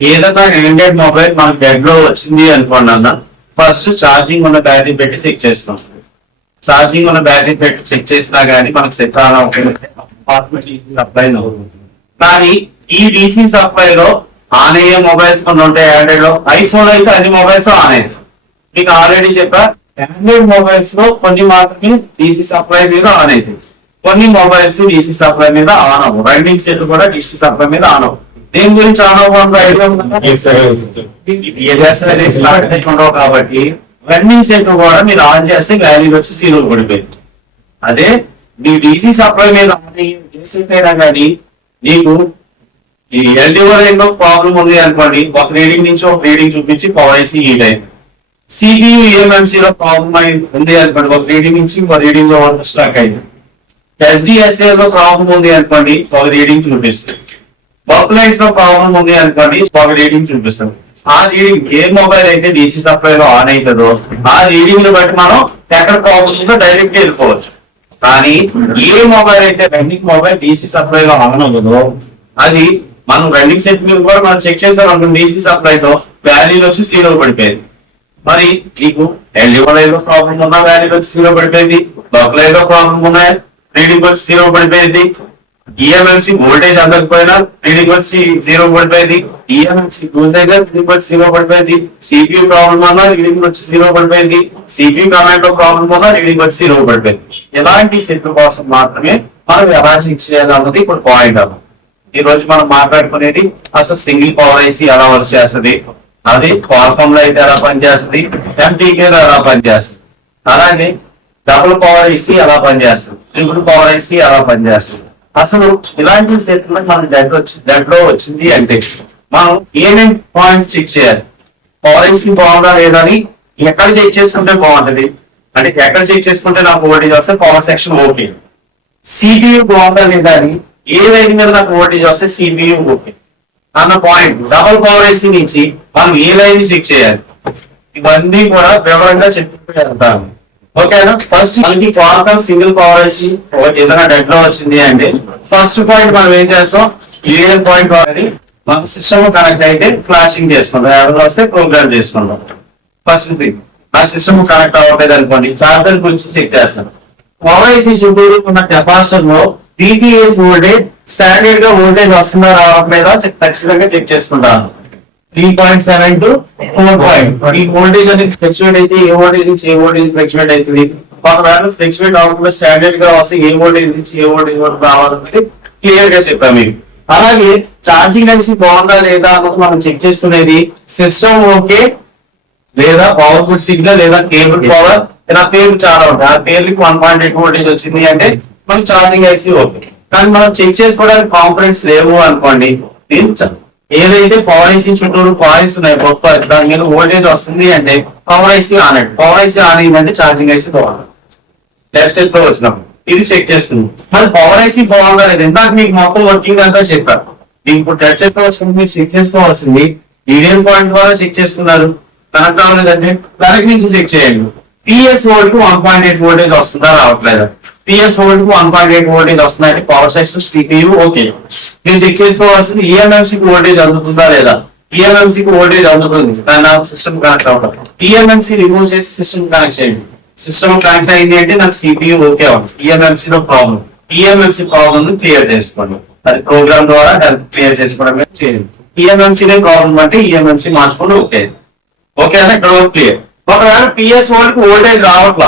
ఏదైనా Android mobile మనకు bed లో వచ్చింది అనుకోండి అన్న, ఫస్ట్ ఛార్జింగ్ ఉన్న బ్యాటరీ పెట్టి చెక్ చేస్తాం. ఛార్జింగ్ ఉన్న బ్యాటరీ పెట్టి చెక్ చేసినా గానీ మనకు సెట్ సప్లై కానీ ఈ డీసీ సప్లై లో ఆన్ అయ్యే మొబైల్స్ కొన్ని ఉంటాయి. ఆండ్రాయిడ్ లో, ఐఫోన్ అయితే అన్ని మొబైల్స్ ఆన్ అయ్యాయి. మీకు ఆల్రెడీ చెప్పా, ఆండ్రాయిడ్ మొబైల్స్ లో కొన్ని మాత్రమే డీసీ సప్లై మీద ఆన్ అవుతాయి, కొన్ని మొబైల్స్ డీసీ సప్లై మీద ఆన్ అవ్వవు. రన్నింగ్ సెట్ కూడా డీసీ సప్లై మీద ఆన్ అవ్వవు. దేని గురించి ఆన్ అవ్వకుండా ఐడియా ఉండవు కాబట్టి రన్నింగ్ సెట్ కూడా మీరు ఆన్ చేస్తే వాల్యూ వచ్చి 0 పడిపోయింది. అదే మీ డీసీ సప్లై మీద అయినా కానీ నీకు ఈ ఎల్డిఓ లో ప్రాబ్లం ఉంది అనుకోండి, ఒక రీడింగ్ నుంచి ఒక రీడింగ్ చూపించి పవర్ ఐసీ హీట్ అయింది. సిపియు ఈఎంఎంసీ లో ప్రాబ్లం ఉంది అనుకోండి, ఒక రీడింగ్ నుంచి ఒక రీడింగ్ లో స్ట్రక్ అయింది. ఎస్డిఎస్ఏ లో ప్రాబ్లం ఉంది అనుకోండి, ఒక రీడింగ్ చూపిస్తుంది. బక్లైన్స్ లో ప్రాబ్లం ఉంది అనుకోండి, ఒక రీడింగ్ చూపిస్తుంది. ఆ రీడింగ్ ఏ మొబైల్ అయితే డీసీ సప్లై లో ఆన్ అవుతుందో ఆ రీడింగ్ ని బట్టి మనం ఎక్కడ ప్రాబ్లం ఉందో డైరెక్ట్ గా వెళ్ళిపోవచ్చు. కానీ ఏ మొబైల్ అయితే రన్నింగ్ మొబైల్ డీసీ సప్లై లో ఆన్ అవ్వదో అది మనం రన్నింగ్ సెట్ మీద కూడా మనం చెక్ చేసాం అనుకోండి, డీసీ సప్లై తో వాల్యూలు వచ్చి 0 పడిపోయింది. మరి నీకు ఎల్డిఓ లైన్ లో ప్రాబ్లం ఉన్న వాల్యూలు వచ్చి 0 పడిపోయింది, బక్లైన్ లో ప్రాబ్లం ఉన్నాయి రీడింగ్ వచ్చి 0 పడిపోయింది, ఈఎంఎంసీ వోల్టేజ్ అందకపోయినా రీడింగ్ వచ్చి 0 పడిపోయింది, ఈఎంఎంసీ రీడింగ్ వచ్చి 0 పడిపోయింది, సిపియూ ప్రాబ్లం వల్ల రీడింగ్ వచ్చి 0 పడిపోయింది, సిపియూ కమాండ్ లో ప్రాబ్లం వల్ల రీడింగ్ వచ్చి 0 పడిపోయింది. ఇలాంటి సెట్ల కోసం మాత్రమే మనం ఎలా చెక్ చేయాలన్నది ఇప్పుడు పాయింట్ అవ్వం. ఈ రోజు మనం మాట్లాడుకునేది అసలు సింగిల్ పవర్ ఐసీ ఎలా వర్క్ చేస్తుంది, అది క్వాల్కామ్ లో అయితే ఎలా పనిచేస్తుంది, ఎంటీకే లో ఎలా పనిచేస్తుంది, అలాగే డబుల్ పవర్ ఐసీ ఎలా పనిచేస్తుంది, ట్రిపుల్ పవర్ ఐసీ ఎలా పనిచేస్తుంది. అసలు ఇలాంటి సెట్లకు మనం డెడ్ లో వచ్చింది అంటే మనం ఏమేమి పాయింట్స్ చెక్ చేయాలి, పవర్ ఐసీ బాగుందా లేదా అని ఎక్కడ చెక్ చేసుకుంటే బాగుంటది అంటే ఎక్కడ చెక్ చేసుకుంటే నాకు వోల్టేజ్ వస్తే పవర్ సెక్షన్ ఓకే, సిపియు బాగుందా లేదా అని ఏ లైన్ మీద నాకు వోల్టేజ్ వస్తే సిపియు ఓకే అన్న పాయింట్. డబుల్ పవర్ ఐసీ నుంచి మనం ఏ లైన్ చెక్ చేయాలి, ఇవన్నీ కూడా వివరంగా చెప్తాను. ఓకేనా? ఫస్ట్ మనకి క్వాల్కామ్ సింగిల్ పవర్ ఐసీ ఏదైనా డెడ్ లో వచ్చింది అంటే ఫస్ట్ పాయింట్ మనం ఏం చేస్తాం, లీడర్ పాయింట్ అనేది మన సిస్టమ్ కనెక్ట్ అయితే ఫ్లాషింగ్ చేసుకుంటాం, ఎవరు వస్తే ప్రోగ్రామ్ చేసుకుంటాం. ఫస్ట్ థింగ్, నా సిస్టమ్ కనెక్ట్ అవ్వలేదు అనుకోండి, చార్జర్ గురించి చెక్ చేస్తాను. పవర్ ఐసీ చుట్టూరు ఉన్న కెపాసిటర్ లో డిటిహెచ్ వోల్టేజ్ స్టాండర్డ్ గా వోల్టేజ్ వస్తుందా రావట్లేదా ఖచ్చితంగా చెక్ చేసుకుంటాను. 3.7 to 4. ఈ వోల్టేజ్ అనేది ఫ్లక్చువేట్ అయితే ఏ వోల్టేజ్ నుంచి ఏ వోల్టేజ్ ఫ్లక్చువేట్ అవుతుంది, ఒకవేళ ఫ్లక్చువేట్ అవ్వకుండా స్టాండర్డ్ గా వస్తే ఏ వోల్టేజ్ నుంచి ఏ వోల్టేజ్ వరకు రావాలనేది క్లియర్ గా చెప్పాము మీకు. అలాగే ఛార్జింగ్ ఐసీ బాగుందా లేదా అన్నది మనం చెక్ చేస్తున్నది సిస్టమ్ ఓకే లేదా పవర్ గుడ్ సిగ్నల్ లేదా కేబుల్ పవర్, ఇలా పేర్లు చాలా ఉంటాయి. ఆ పేర్లకి 1.8 వోల్టేజ్ వచ్చింది అంటే మనం ఛార్జింగ్ ఐసీ ఓకే. కానీ మనం చెక్ చేసుకోవడానికి కాంపొనెంట్స్ లేవు అనుకోండి, ఏదైతే పవర్ ఐసీ చుట్టూరు కాయిల్స్ ఉన్నాయి గొప్ప దాని మీద వోల్టేజ్ వస్తుంది అంటే పవర్ ఐసీ ఆన్ అయ్యింది. పవర్ ఐసీ ఆన్ అయిందంటే ఛార్జింగ్ ఐసీ బాగుంది. లెఫ్ట్ సైడ్ లో వచ్చినప్పుడు ఇది చెక్ చేస్తుంది. మరి పవర్ ఐసీ బాగుందా లేదు, ఇందాక మీకు మొత్తం వర్కింగ్ అంతా చెప్పారు. ఇప్పుడు లెఫ్ట్ సైడ్ లో వచ్చినప్పుడు మీరు చెక్ చేసుకోవాల్సింది ఈడియన్ పాయింట్ ద్వారా చెక్ చేస్తున్నారు, కనెక్ట్ అవ్వలేదంటే కనెక్ట్ నుంచి చెక్ చేయండి. పిఎస్ వోల్ట్ కు 1.8 వోల్టేజ్ వస్తుందా రావట్లేదా, పిఎస్ వోల్ట్ కు 1.8 వోల్టేజ్ వస్తుందంటే పవర్ సెక్షన్ సిపియు ఓకే. మీరు చెక్ చేసుకోవాల్సింది ఈఎంఎంసీకి వోల్టేజ్ అందుతుందా లేదా, ఈఎంఎంసీకి వోల్టేజ్ అందుతుంది కానీ నాకు సిస్టమ్ కనెక్ట్ అవ్వడం. ఈఎంఎంసీ రిమూవ్ చేసి సిస్టమ్ కనెక్ట్ చేయండి. సిస్టమ్ కనెక్ట్ అయింది అంటే నాకు సిపియు ఓకే అవుతుంది. ఈఎంఎంసీ లో ప్రాబ్లం, ఈఎంఎంసీ ప్రాబ్లమ్ ని క్లియర్ చేసుకోండి. అది ప్రోగ్రామ్ ద్వారా హెల్ప్ క్లియర్ చేసుకోవడం చేయండి. ఈఎంఎంసీ ప్రాబ్లం అంటే ఈఎంఎంసీ మార్చుకోండి ఓకే. ఓకే అన్న ఇక్కడ క్లియర్. ఒకవేళ పిఎస్ వోల్ట్ కు వోల్టేజ్ రావట్లా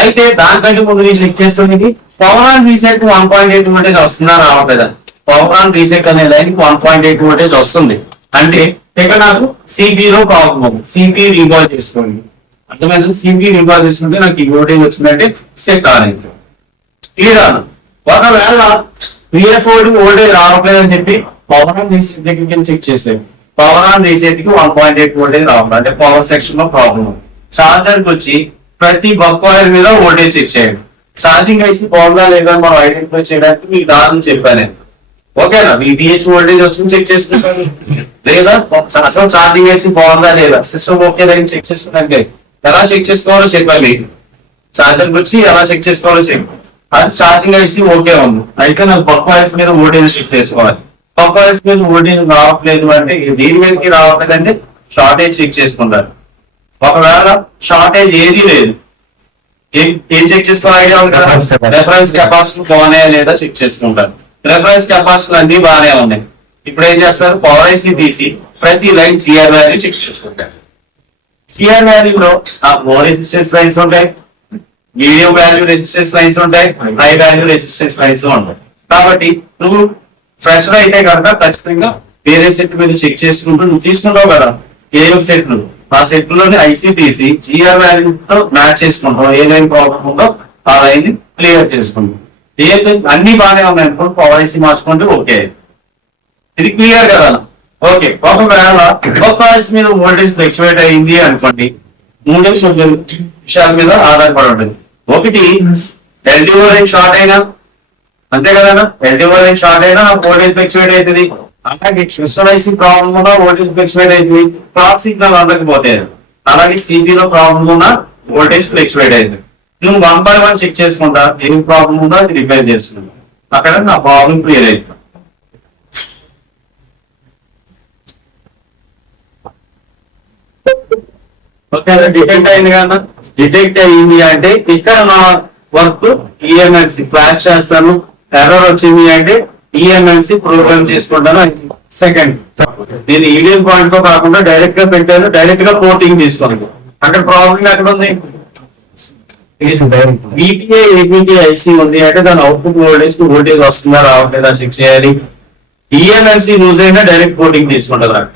అయితే దానికంటే ముందు నేను చెక్ చేస్తుంది పవర్ ఆన్ రీసెట్ 1.8 వోల్టేజ్ వస్తుందా రావట్లేదా. పవర్ ఆన్ రీసెట్ అనే లైన్ 1.8 వోల్టేజ్ వస్తుంది అంటే ఇక్కడ నాకు సిపిలో ప్రాబ్లం ఉంది, సిపి రీబాల్ చేసుకోండి. అర్థమైంది, సిపి రీబాల్ చేసుకుంటే నాకు ఈ వోల్టేజ్ వచ్చిందంటే సెట్ అనేది క్లియర్ అన్న. ఒకవేళ పిఎస్ వోల్ట్ వోల్టేజ్ రావట్లేదని చెప్పి పవర్ ఆన్ రీసెట్ దగ్గరికి చెక్ చేసేది, పవర్ ఆన్ రీసెట్ కి 1.8 వోల్టేజ్ రావాలి అంటే పవర్ సెక్షన్ లో ప్రాబ్లం. చార్జర్ కి వచ్చి ప్రతి బక్ కాయిల్ మీద వోల్టేజ్ చెక్ చేయండి. ఛార్జింగ్ ఐసీ బాగుందా లేదా మనం ఐడెంటిఫై చేయడానికి మీకు దాని చెప్పాను. ఓకేనా, విటిహెచ్ వోల్టేజ్ వచ్చింది చెక్ చేసుకుంటాను లేదా అసలు ఛార్జింగ్ ఐసీ బాగుందా లేదా సిస్టమ్ ఓకే లేదా చెక్ చేసుకున్నాక ఎలా చెక్ చేసుకోవాలో చెప్పాలి. చార్జర్ కి వచ్చి ఎలా చెక్ చేసుకోవాలో చెప్పి అది ఛార్జింగ్ ఐసీ ఓకే ఉంది అయితే నాకు బక్ కాయిల్స్ మీద వోల్టేజ్ చెక్ చేసుకోవాలి. పక్క ఐస్ మీద వోల్టేజ్ రావట్లేదు అంటే దీని మీదకి రావట్లేదంటే షార్టేజ్ చెక్ చేసుకుంటారు. ఒకవేళ షార్టేజ్ ఏది లేదు, ఏం చెక్ చేసుకోవాలి ఐడియా ఉంది కదా, రెఫరెన్స్ కెపాసిటీ బాగున్నాయా లేదా చెక్ చేసుకుంటారు. రెఫరెన్స్ కెపాసిటీలు అన్ని బాగానే ఉన్నాయి. ఇప్పుడు ఏం చేస్తారు, పవర్ ఐసీ తీసి ప్రతి లైన్ జిఆర్ వాల్యూ చెక్ చేసుకుంటారు. జిఆర్ వాల్యూలో లో రెసిస్టెన్స్ లైన్స్ ఉంటాయి, మీడియం వాల్యూ రెసిస్టెన్స్ లైన్స్ ఉంటాయి, హై వాల్యూ రెసిస్టెన్స్ లైన్స్ ఉంటాయి. కాబట్టి నువ్వు ఫ్రెషర్ అయితే కనుక ఖచ్చితంగా వేరే సెట్ మీద చెక్ చేసుకుంటూ నువ్వు తీసుకుంటావు కదా ఏం సెట్లు, ఆ సెట్ లోని ఐసీ తీసి జిఆర్ వాల్యూ తో మ్యాచ్ చేసుకుంటాం. ఏ లైన్ ప్రాబ్లం ఉందో ఆ లైన్ ని క్లియర్ చేసుకుంటాం. ఏ అన్ని బాగానే ఉన్నాయి అనుకో, పవర్ ఐసీ మార్చుకుంటే ఓకే, ఇది క్లియర్ కదా. ఓకే, ఒకవేళ ఒక ఐసీ మీద వోల్టేజ్ ఫ్లక్చువేట్ అయింది అనుకోండి, మూడే విషయాల మీద ఆధారపడి ఉంటుంది. ఒకటి ఎల్డిఓ లైన్ షార్ట్ అయినా, అంతే కదా, ఎల్డిఓ లైన్ షార్ట్ అయినా నాకు వోల్టేజ్ ఫ్లక్చువేట్ అవుతుంది. అలాగే క్రిస్టల్ ఐసీ ప్రాబ్లం ఉన్నా వోల్టేజ్ ఫ్లక్చువేట్ అవుతుంది, క్లాక్ సిగ్నల్ అందకపోతే. అలాగే సిపిలో ప్రాబ్లం ఉన్నా వోల్టేజ్ ఫ్లక్చువేట్ అవుతుంది. నువ్వు 1 by 1 చెక్ చేసుకుంటా, ఏం ప్రాబ్లం ఉందో అది రిపేర్ చేసుకుంటా, అక్కడ నా ప్రాబ్లం క్లియర్ అవుతుంది. ఓకే, డిటెక్ట్ అయింది కదా, డిటెక్ట్ అయింది అంటే ఇక్కడ నా వర్క్ ఈఎంఎన్సి ఫ్లాష్ చేస్తాను, ఎర్రర్ వచ్చింది అంటే ఈఎంఎన్సి ప్రోగ్రామ్ చేసుకుంటాను. సెకండ్, నేను ఈడియన్ పాయింట్ తో కాకుండా డైరెక్ట్ గా పెట్టాను, డైరెక్ట్ గా పోర్టింగ్ తీసుకున్నాను. అక్కడ ప్రాబ్లం ఎక్కడ ఉంది, బీపీఏ ఏపీటీ ఐసీ ఉంది అంటే దాని అవుట్పుట్ వోల్టేజ్ కి వోల్టేజ్ వస్తుందా రావట్లేదా చెక్ చేయాలి. ఈఎంఎన్సి లూజ్ అయినా డైరెక్ట్ పోర్టింగ్ తీసుకుంటారు.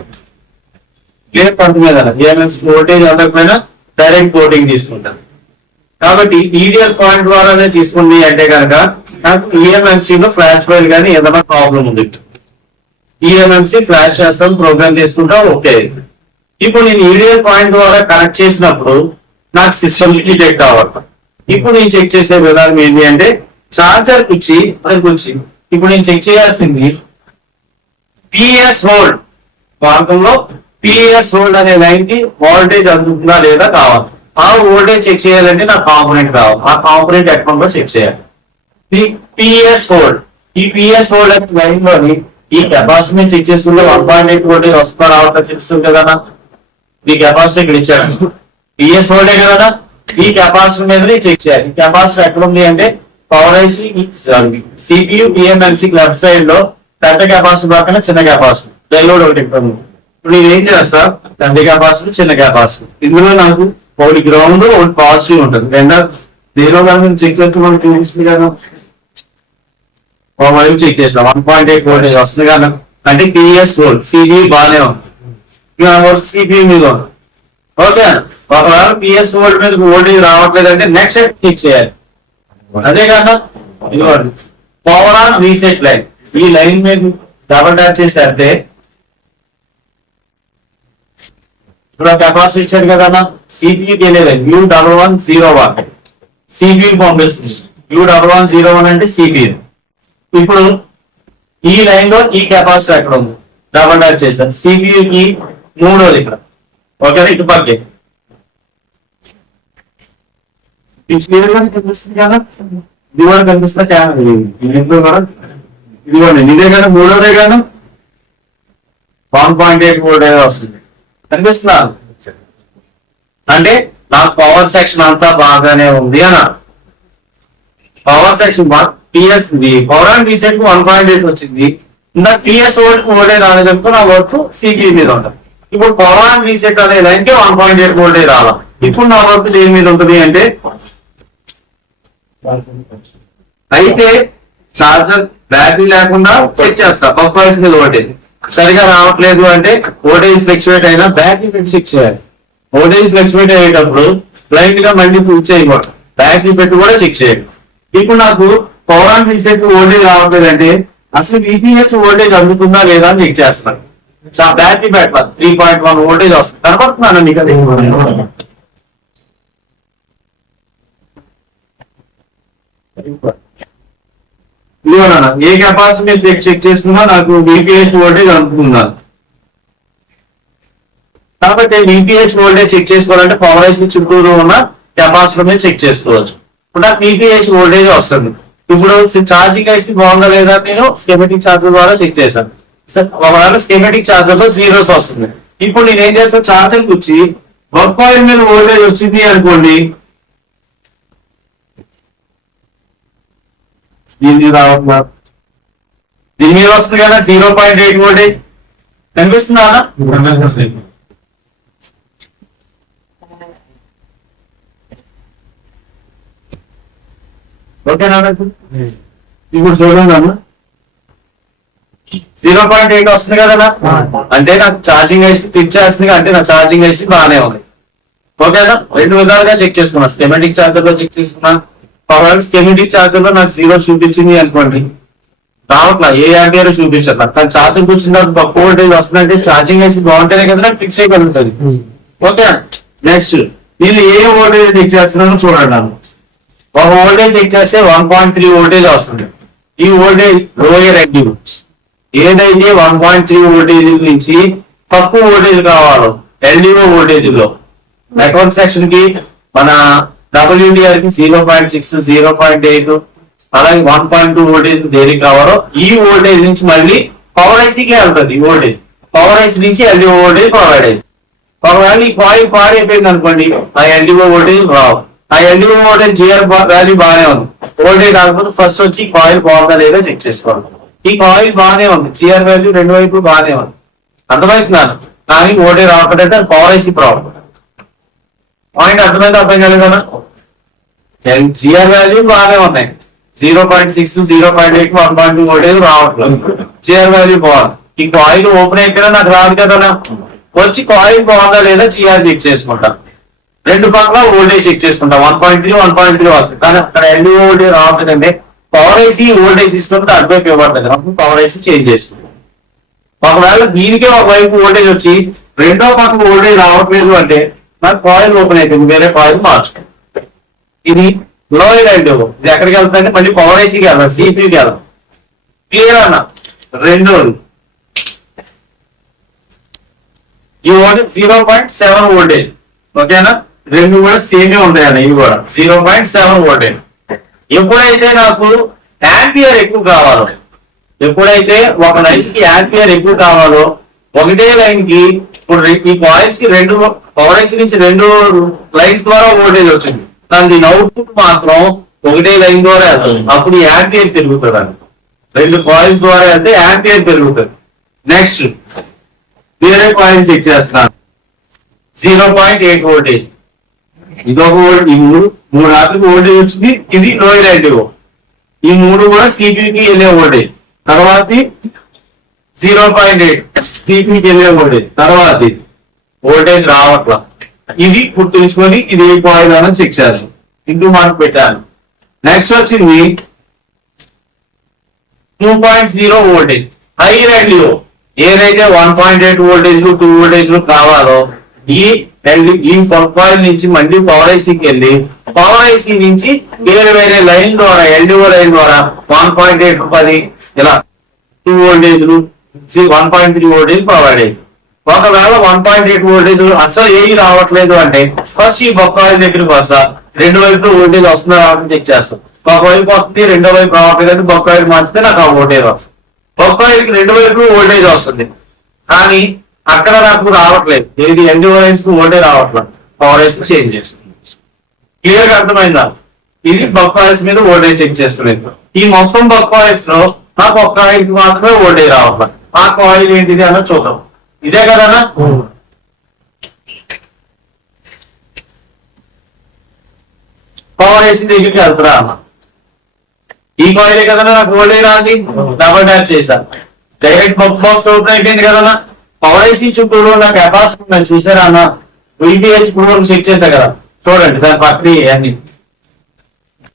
క్లియర్ పంట మీద ఈఎంఎన్సి వోల్టేజ్ అందకపోయినా డైరెక్ట్ పోర్టింగ్ తీసుకుంటారు. కాబట్టి ఈడియల్ పాయింట్ ద్వారానే తీసుకుంది అంటే కనుక నాకు ఈఎంఎంసీ లో ఫ్లాష్ ఫైల్ కానీ ఏదైనా ప్రాబ్లం ఉంది, ఈఎంఎంసీ ఫ్లాష్ చేస్తాం, ప్రోగ్రామ్ చేసుకుంటాం, ఓకే. ఇప్పుడు నేను ఈడియల్ పాయింట్ ద్వారా కనెక్ట్ చేసినప్పుడు నాకు సిస్టమ్ డిటెక్ట్ అవ్వాలి. ఇప్పుడు నేను చెక్ చేసే విధానం ఏంటి అంటే చార్జర్ వచ్చి ఇప్పుడు నేను చెక్ చేయాల్సింది పిఎస్ హోల్డ్ మార్గంలో పిఎస్ హోల్డ్ అనే లైన్ కి వోల్టేజ్ అందుతుందా లేదా కావాలి. ఆ వోల్టేజ్ చెక్ చేయాలంటే నాకు కాంపోనెంట్ కావాలి. ఆ కాంపోనెంట్ అకౌంట్ చెక్ చేయాలి. పిఎస్ హోల్డ్, ఈ పిఎస్ హోల్డ్ అనే లైన్ లోని ఈ కెపాసిటీ చెక్ చేసుకుంటే 1.8 వోల్టేజ్ వస్తుందా రావట్లేదు తెలుస్తుంది కదా. ఈ కెపాసిటీ ఇక్కడ ఇచ్చాడు, పిఎస్ హోల్డే కదా, ఈ కెపాసిటీ మీద చెక్ చేయాలి. ఈ కెపాసిటీ ఎక్కడ ఉంది అంటే power IC CPU PMNC left side లో పెద్ద కెపాసిటీ పక్కన చిన్న కెపాసిటీ డైలోడ్ ఒకటి ఉంటుంది. ఇప్పుడు నేను ఏం చేస్తా, పెద్ద కెపాసిటీ చిన్న కెపాసిటీ, ఇందులో నాకు ఒకటి గ్రౌండ్ ఒకటి పాజిటివ్ ఉంటుంది. దేనిలో కానీ చెక్ చేస్తే మనకి చూపిస్తుంది కదా, వైపు చెక్ చేస్తాం 1.8 వోల్టేజ్ వస్తుంది కదా, అంటే పిఎస్ వోల్ట్ సిబి బాగానే ఉంది, సిబి మీద ఉంది. ఓకే, ఒకవేళ పిఎస్ వోల్ట్ మీద వోల్టేజ్ రావట్లేదు అంటే నెక్స్ట్ చెక్ చేయాలి. అదే కదా, ఇదిగోండి పవర్ ఆన్ రీసెట్ లైన్, ఈ లైన్ మీద డబల్ ట్యాప్ చేస్తే ఇప్పుడు కెపాసిటీ ఇచ్చాడు కదా, సిపికి వెళ్ళేది U1101 సిపి పంపిస్తుంది. U1101 అంటే సిపి. ఇప్పుడు ఈ లైన్ లో ఈ కెపాసిటీ ఎక్కడ ఉంది, డబల్ ట్యాప్ చేశాను, సిపికి మూడోది ఇక్కడ. ఓకే, ఇటు పక్కే కనిపిస్తుంది కదా, ఇది కూడా కనిపిస్తా ఇంట్లో కూడా, ఇదిగోండి ఇదే కానీ మూడోదే కానీ 1.8 వోల్టేజ్ వస్తుంది కనిపిస్తున్నా. అంటే నాకు పవర్ సెక్షన్ అంతా బాగానే ఉంది అన్న. Power section PS power and reset కు 1.8 వచ్చింది. ఇంకా పిఎస్ వోల్టేజ్ రాలేదనుకో నా వర్క్ సిపి మీద ఉంటుంది. ఇప్పుడు పవర్ అండ్ రీసెట్ అనే లైన్ కి 1.8 వోల్టేజ్ రాలా. ఇప్పుడు నా వర్క్ దేని మీద ఉంటుంది అంటే అయితే చార్జర్ బ్యాటరీ లేకుండా చెక్ చేస్తా బక్ వాయిస్ మీద వోల్టేజ్ సరిగా రావట్లేదు అంటే వోల్టేజ్ ఫ్లక్చువేట్ అయినా బ్యాటరీ పెట్టి చెక్ చేయాలి. వోల్టేజ్ ఫ్లక్చువేట్ అయ్యేటప్పుడు బ్లైండ్ గా మళ్ళీ ఫుల్ చేయకూడదు, బ్యాటరీ పెట్టి కూడా చెక్ చేయాలి. ఇప్పుడు నాకు పవర్ ఆన్ రీసెట్ వోల్టేజ్ రావట్లేదు అంటే అసలు విపిహెచ్ వోల్టేజ్ అందుతుందా లేదా అని చెక్ చేస్తాను. బ్యాటరీ పెట్టాలి 3.1 వోల్టేజ్ వస్తుంది, కనపడుతున్నాను మీకు అది. ఇదిగోనా ఏ కెపాసిటీ చెక్ చేస్తున్నా నాకు విపిహెచ్ వోల్టేజ్ అందుతుందా. కాబట్టి విపిహెచ్ వోల్టేజ్ చెక్ చేసుకోవాలంటే పవర్ ఐసీ చుట్టూరు ఉన్న కెపాసిటీ మీద చెక్ చేసుకోవచ్చు. ఇప్పుడు నాకు విపిహెచ్ వోల్టేజ్ వస్తుంది. ఇప్పుడు ఛార్జింగ్ ఐసీ బాగుందా లేదా నేను స్కెమెటిక్ చార్జర్ ద్వారా చెక్ చేశాను. ఒకవేళ స్కీమాటిక్ చార్జర్ లో జీరోస్ వస్తుంది. ఇప్పుడు నేను ఏం చేస్తాను, చార్జర్ కూర్చి బక్ కాయిల్ మీద వోల్టేజ్ వచ్చింది అనుకోండి, దీని రావట్లా, దీని మీద వస్తుంది కదా 0.8 వోల్టేజ్ కనిపిస్తుందా అన్న? ఓకేనా? ఇప్పుడు చూడండి అన్న, 0.8 వస్తుంది కదా, అంటే నాకు ఛార్జింగ్ ఐసి క్లిక్ చేస్తుంది, అంటే నా ఛార్జింగ్ ఐసి బాగానే ఉంది. ఓకేనా? రెండు విధాలుగా చెక్ చేసుకున్నా, స్కెమెటిక్ చార్జర్ లో చెక్ చేసుకున్నా. ఒకవేళ స్కెమెటిక్ చార్జర్ లో నాకు 0 చూపించింది అనుకోండి, రావట్లా, ఏ యాంపియర్ చూపించట్లా, కానీ ఛార్జింగ్ కూర్చున్న తక్కువ వోల్టేజ్ వస్తుందంటే ఛార్జింగ్ ఐసి బాగుంటేనే కదా నాకు ఫిక్స్ చేయగలుగుతుంది. ఓకే, నెక్స్ట్ నేను ఏ వోల్టేజ్ చెక్ చేస్తున్నానో చూడండి అన్న. ఒక వోల్టేజ్ చెక్ చేస్తే 1.3 వోల్టేజ్ వస్తుంది. ఈ వోల్టేజ్ లోయర్ ఎండ్, ఏదైతే 1.3 వోల్టేజ్ నుంచి తక్కువ వోల్టేజ్ కావాలో ఎల్డిఓ వోల్టేజ్ లో నెట్వర్క్ సెక్షన్ కి మన WDR కి 0.6, 0.8 అలాగే 1.2 వోల్టేజ్ దేనికి కావాలో ఈ వోల్టేజ్ నుంచి మళ్ళీ పవర్ ఐసీకి వెళ్తుంది. ఈ వోల్టేజ్ పవర్ ఐసీ నుంచి ఎల్డిఓ వోల్టేజ్ ప్రొవైడ్ అయింది. ఒకవేళ ఈ కాయిల్ పాడైపోయింది అనుకోండి, ఆ ఎల్డిఓ వోల్టేజ్ రావు. ఆ ఎల్డిఓ వోల్టేజ్ జిఆర్ వాల్యూ బాగానే ఉంది, వోల్టేజ్ కాకపోతే ఫస్ట్ వచ్చి కాయిల్ బాగుందా లేదా చెక్ చేసుకోవాలి. ఈ కాయిల్ బాగానే ఉంది, జిఆర్ వాల్యూ రెండు వైపు బాగానే ఉంది, అర్థమవుతున్నాను, కానీ వోల్టేజ్ రాకపోతే అది పవర్ ఐసీ ప్రాబ్లం. పాయింట్ అర్థమైతే అర్థం కాలేదన్నా? జిఆర్ వాల్యూ బాగానే ఉన్నాయి, 0.6, 0.8, 1.2 వోల్టేజ్ రావట్లేదు, జిఆర్ వాల్యూ బాగుంది. ఈ కాయిల్ ఓపెన్ అయిపోయినా నాకు రాదు కదా, వచ్చి కాయిల్ బాగుందా లేదా జిఆర్ చెక్ చేసుకుంటా, రెండు పక్కల వోల్టేజ్ చెక్ చేసుకుంటా. 1.3, 1.3 వస్తుంది, కానీ అక్కడ ఎల్డిఓ వోల్టేజ్ రావట్లేదంటే పవర్ ఐసీ వోల్టేజ్ తీసుకుంటే అటువైపు ఇవ్వట్లేదు, అప్పుడు పవర్ ఐసీ చేంజ్ చేసుకుంటాం. ఒకవేళ దీనికే ఒకవైపు వోల్టేజ్ వచ్చి రెండో పక్క వోల్టేజ్ రావట్లేదు అంటే నాకు కాయిల్ ఓపెన్ అయిపోయింది, వేరే కాయిల్ మార్చుకుంటాం. ఇది లోయర్ ఎండ్, ఇది ఎక్కడికి వెళ్తుందంటే మళ్ళీ పవర్ ఐసీకి వెళ్తాం, సిపికి వెళ్తాం. క్లియర్ అన్న? రెండోది ఈ వోల్టేజ్ 0.7 వోల్టేజ్, ఓకేనా? రెండు కూడా సేమ్ ఉంటాయన్న, ఇవి కూడా 0.7 వోల్టేజ్. ఎప్పుడైతే నాకు యాంపియర్ ఎక్కువ కావాలో, ఎప్పుడైతే ఒక లైన్ కి యాంపియర్ ఎక్కువ కావాలో, ఒకటే లైన్ కి ఇప్పుడు ఈ కాయిల్స్ కి రెండు పవర్ ఐసీ నుంచి రెండు లైన్స్ ద్వారా వోల్టేజ్ వచ్చింది, కానీ దీని అవుట్పుట్ మాత్రం ఒకటే లైన్ ద్వారా వెళ్తుంది, అప్పుడు యాంపియర్ పెరుగుతుంది అండి. రెండు కాయిల్స్ ద్వారా వెళ్తే యాంపియర్ పెరుగుతుంది. నెక్స్ట్ వేరే కాయిల్ చెక్ చేస్తున్నాను, 0.8 వోల్టేజ్, ఇదొక వోల్ట్, ఈ మూడు రాత్రికి వోల్టేజ్ వచ్చింది, ఇది లోయర్ ఎండ్, ఈ మూడు కూడా సిపికి వెళ్ళే వోల్టేజ్. తర్వాత 0.8 సిపికి వెళ్ళే వోల్టేజ్, తర్వాత వోల్టేజ్ రావట్లా, ఇది గుర్తుంచుకొని ఇది ఏ కాయిల్ అని చెక్ చేస్తాను, ఇంటూ మార్క్ పెట్టాను. నెక్స్ట్ వచ్చింది 2.0 వోల్టేజ్, హైయర్ ఎండ్, ఏదైతే 1.8 వోల్టేజ్ 2 వోల్టేజ్ కావాలో ఈ కాయిల్ నుంచి మళ్ళీ పవర్ ఐసీకి వెళ్ళి పవర్ ఐసీ నుంచి వేరే వేరే లైన్ ద్వారా ఎల్డిఓ లైన్ ద్వారా 1.8 10 ఇలా 2 వోల్టేజ్ 1.3 వోల్టేజ్ ప్రొవైడ్ అయ్యింది. ఒకవేళ 1.8 వోల్టేజ్ అసలు ఏవి రావట్లేదు అంటే ఫస్ట్ ఈ బొక్కాయిల్ దగ్గరికి వస్తా, రెండు వైపు వోల్టేజ్ వస్తుందా రావడం చెక్ చేస్తాం. ఒకవైపు వస్తుంది, రెండో వైపు రావట్లేదు, బొక్కాయిల్ మార్చితే నాకు ఆ వోల్టేజ్ వస్తుంది. బొక్కాయిల్కి రెండు వైపు వోల్టేజ్ వస్తుంది, కానీ అక్కడ నాకు రావట్లేదు, ఏది ఎల్డిఓ లైన్స్ కి వోల్టేజ్ రావట్లేదు, పవర్ ఐసీ చేంజ్ చేస్తుంది. క్లియర్ గా అర్థమైందా? ఇది బొక్కాయిల్స్ మీద వోల్టేజ్ చెక్ చేసుకునేది. ఈ మొత్తం బొక్కాయిల్స్ లో నాకు ఒక్క కాయిల్ కి మాత్రమే వోల్టేజ్ రావట్లేదు, ఆ కాయిల్ ఏంటిది అన్నది చూద్దాం. ఇదే కదన్నా? పవర్ ఐసీ దగ్గరికి వెళ్తారా అన్న, ఈ కాయిలే కదన్నా నాకు వోల్టేజ్ రాంది, డబల్ ట్యాప్ చేశాను, డైరెక్ట్ బాక్స్ ఓపెన్ అయిపోయింది కదన్నా. పవర్ ఐసీ చుట్టూ నా కెపాసిటీ నేను చూసారా అన్న, విపిహెచ్ ఇప్పుడు వరకు చెక్ చేశా కదా, చూడండి దాని పక్కన అన్ని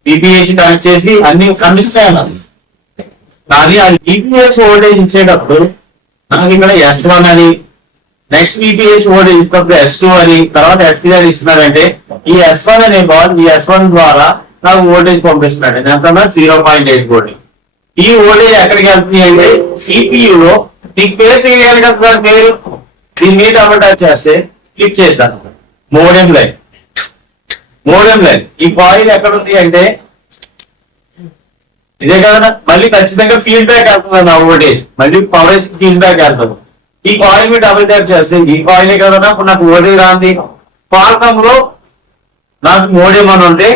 విపిహెచ్ కనెక్ట్ చేసి అన్ని కనిపిస్తాయి అన్న. కానీ అది విపిహెచ్ వోల్టేజ్ ఇచ్చేటప్పుడు నాకు ఇక్కడ S1 అని, నెక్స్ట్ విపిహెచ్ వోల్టేజ్ ఇచ్చినప్పుడు S2 అని, తర్వాత S3 అని ఇస్తున్నాడంటే ఈ S1 అనే బాల్ ఈ S1 ద్వారా నాకు వోల్టేజ్ పంపిస్తున్నాడు, ఎంత 0.8 వోల్టేజ్. ఈ వోల్టేజ్ ఎక్కడికి వెళ్తుంది అంటే CPU లో నీకు పేరు తెలియాలి కదా, దాని పేరు దీని మీద డబుల్ ట్యాప్ చేస్తే క్లిక్ చేశాను, మోడెం లైన్. మోడెం లైన్ ఈ కాయిల్ ఎక్కడ ఉంది అంటే ఇదే కదా, మళ్ళీ ఖచ్చితంగా ఫీడ్బ్యాక్ వెళ్తుంది నా ఓల్టేజ్, మళ్ళీ పవర్ ఐసీ ఫీడ్బ్యాక్ వెళ్తుంది. ఈ కాయిల్ మీద డబుల్ ట్యాప్ చేస్తే ఈ కాయిలే కదా ఇప్పుడు నాకు ఓల్టేజ్ రాంది. క్వాల్కమ్ లో నాకు మోడ్ ఏమని ఉంటే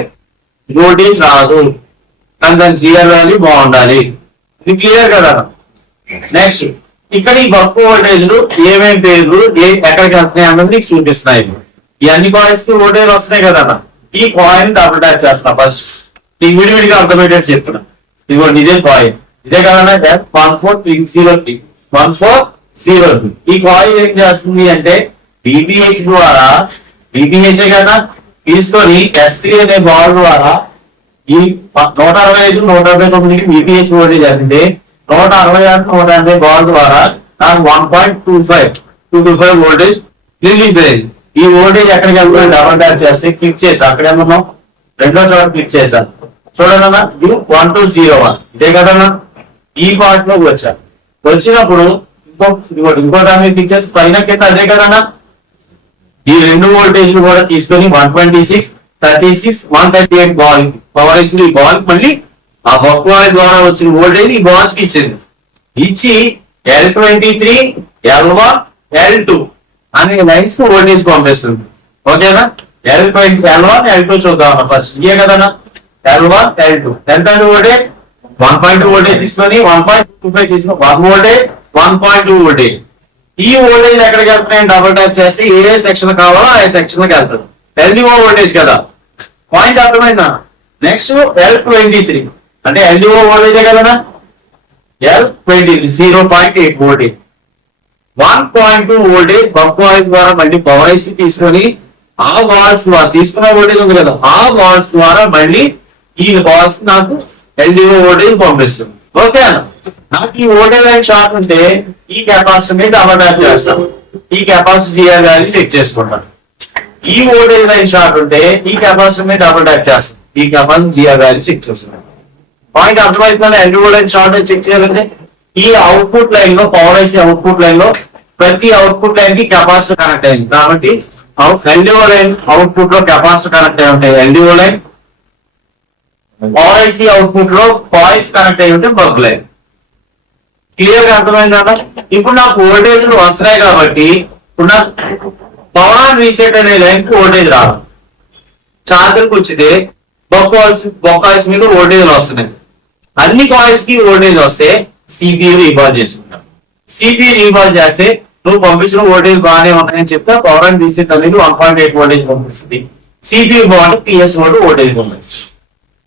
ఓల్టేజ్ రాదు, కానీ దాని జిఆర్ వాల్యూ బాగుండాలి. ఇది క్లియర్ కదా. నెక్స్ట్ ఇక్కడ ఈ బక్ వోల్టేజ్లు ఏమేమి పేర్లు ఎక్కడికి వెళ్తున్నాయి అన్నది నీకు చూపిస్తున్నాయి. ఈ అన్ని కాయిల్స్ కి వోల్టేజ్ వస్తున్నాయి కదా. ఈ కాయిల్ డబుల్ ట్యాప్ చేస్తున్నా ఫస్ట్, ఈ విడివిడిగా అర్థమయ్యేటట్టు చెప్తున్నా. ఇదిగోండి ఇదే కాయిల్, ఇదే కదా 14003 1403. ఈ కాయిల్ ఏం చేస్తుంది అంటే బీబీహెచ్ ద్వారా, బీబీహెచ్ కదా తీసుకొని S3 అనే బాల్ ద్వారా ఈ 165 169కి బీబీహెచ్ వోల్టేజ్ అంటే 166 180 బాల్ ద్వారా నాకు 1.25 వోల్టేజ్ రిలీజ్ అయ్యింది. ఈ వోల్టేజ్ ఎక్కడికి వెళ్తుంది డబల్ ట్యాప్ చేస్తే క్లిక్ చేసి అక్కడే మనం రెండో చోట క్లిక్ చేశాను. చూడండి 1201 ఇదే కదన్నా. ఈ పార్ట్ లోకి వచ్చా, వచ్చినప్పుడు ఇంకో దాని మీద క్లిక్ చేసి పైన కింద అదే కదన్నా. ఈ రెండు వోల్టేజ్లు కూడా తీసుకొని 126 36 138 బాల్ పవర్ ఇచ్చింది. ఈ బాల్ మళ్ళీ ఆ బక్వాయి ద్వారా వచ్చిన వోల్టేజ్ ఈ బాల్స్ కి ఇచ్చింది. ఇచ్చి L23 L1 L2 అనే లైన్స్ కు వోల్టేజ్ పంపిస్తుంది. ఓకేనా. L1 L2 చూద్దాం ఫస్ట్. ఇదే కదన్నా L1 L2 ఎంత వోల్టేజ్ 1.2 వోల్టేజ్ తీసుకొని 1.25 తీసుకొని 1 వోల్టేజ్ 1.2 వోల్టేజ్. ఈ వోల్టేజ్ ఎక్కడికి వెళ్తున్నాయి డబుల్ ట్యాప్ చేసి ఏ సెక్షన్ కావాలో ఆ సెక్షన్ కి వెళ్తుంది. LDO వోల్టేజ్ కదా, పాయింట్ అర్థమైందా. నెక్స్ట్ L23 అంటే LDO వోల్టేజే కదా. L23 0.8 వోల్టేజ్ 1.2 వోల్టేజ్ బక్ వాయిల్ ద్వారా మళ్ళీ పవర్ ఐసీ తీసుకొని ఆ బాల్స్ ద్వారా తీసుకున్న వోల్టేజ్ ఉంది కదా, ఆ బాల్స్ ద్వారా మళ్ళీ ఈ బాల్స్ నాకు LDO వోల్టేజ్ పంపిస్తుంది. ఓకే అన్న. నాకు ఈ వోల్టేజ్ లైన్ షార్ట్ ఉంటే ఈ కెపాసిటర్ మీద డబల్ ట్యాప్ చేస్తాను, ఈ కెపాసిటర్ జిఆర్ వాల్యూ చెక్ చేసుకుంటాను. ఈ వోల్టేజ్ లైన్ షార్ట్ ఉంటే ఈ కెపాసిటర్ మీద డబల్ ట్యాప్ చేస్తాను, ఈ కెపాసిటర్ జిఆర్ వాల్యూ చెక్ చేస్తున్నాను. పాయింట్ అర్థమవుతుందంటే LDO లైన్ షార్ట్ చెక్ చేయాలంటే ఈ అవుట్పుట్ లైన్ లో పవర్ ఐసీ అవుట్పుట్ లైన్ లో ప్రతి అవుట్పుట్ లైన్ కి కెపాసిటర్ కనెక్ట్ అయింది కాబట్టి LDO లైన్ అవుట్పుట్ లో కెపాసిటర్ కనెక్ట్ అయి ఉంటాయి. LDO line power IC output లో కాయిల్స్ కనెక్ట్ అయి ఉంటే బగ్ లైన్. క్లియర్ గా అర్థమైందా. ఇప్పుడు నాకు వోల్టేజ్లు వస్తున్నాయి కాబట్టి ఇప్పుడు నాకు పవర్ ఆన్ రీసెట్ అనే లైన్ కి వోల్టేజ్ రాదు. ఛార్జర్ కు వచ్చితే కాయిల్స్ మీద వోల్టేజ్లు వస్తున్నాయి. అన్ని కాయిల్స్ కి వోల్టేజ్ వస్తే సిపియూ రీబాల్ చేస్తున్నాం. సిపియూ రీబాల్ చేస్తే నువ్వు పంపించిన వోల్టేజ్ బాగానే ఉన్నాయని చెప్తే పవర్ ఆన్ రీసెట్ అనేది 1.8 వోల్టేజ్ పంపిస్తుంది. సిపియూ బాగుంటే PS వోల్టేజ్ పంపిస్తుంది.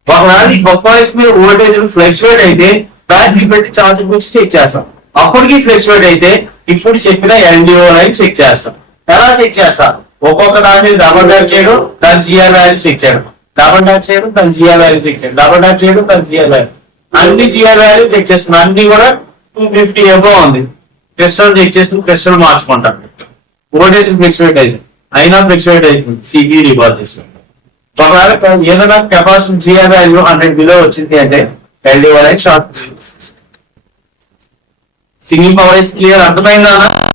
ఒకవేళ ఈ కాయిల్స్ మీద వోల్టేజ్ ఫ్లక్చువేట్ అయితే బ్యాటరీ పెట్టి ఛార్జర్ గురించి చెక్ చేస్తాం. అప్పటికి ఫ్లక్చువేట్ అయితే ఇప్పుడు చెప్పిన LDO లైన్ చెక్ చేస్తాం. ఎలా చెక్ చేస్తా, ఒక్కొక్క దాని మీద డబల్ ట్యాప్ చేయడం, దాని జిఆర్ వాల్యూ చెక్ చేయడం, డబల్ ట్యాప్ చేయడం, దాని జిఆర్ వాల్యూ చెక్ చేయడం, డబల్ ట్యాప్ చేయడం, దాని జిఆర్ వాల్యూ, అన్ని జిఆర్ వాల్యూ చెక్ చేస్తున్నాం. అన్ని కూడా 250 ఎబో ఉంది. క్రిస్టల్ చెక్ చేసి క్రిస్టల్ మార్చుకుంటాం. వోల్టేజ్ ఫ్లక్చువేట్ అయితే అయినా ఫ్లక్చువేట్ అవుతుంది, సిబి రీబాల్ చేస్తాం. ఒకవేళ ఏదైనా కెపాసిటీ జిఆర్ వాల్యూ 100 బిలో వచ్చింది అంటే LDO line short. Single power IC clear అర్థమైందా.